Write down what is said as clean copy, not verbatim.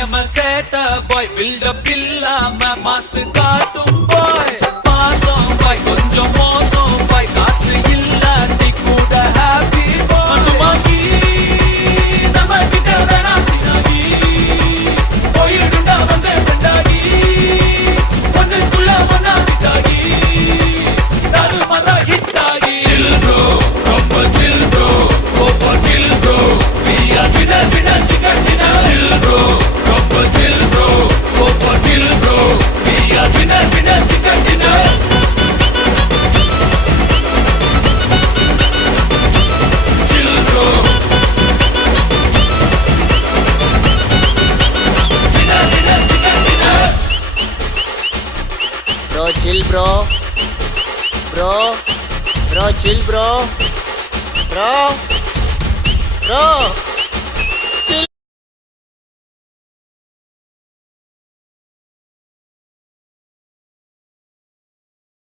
am a setter boy, build up இல்லாம மாசு காட்டும் boy. மாசம் boy, கொஞ்சம் மோசம் boy, காசு இல்லாட்டி கூட happy boy. அனுமாகி நம்ம கிட்ட வேணா சினாகி போயிடுண்டா வந்து பெண்டாகி ஒன்னுக்குள்ள ஒன்னா விட்டாகி தருமரா ஹிட்டாகி. Chill bro, ரொம்ப chill bro, go for kill bro, we are winner winner chicken dinner. Chill bro, ரொம்ப chill bro, go for kill bro, we are winner winner chicken dinner. Chill bro, winner winner chicken dinner. Bro, chill bro. Bro, chill bro. Bro.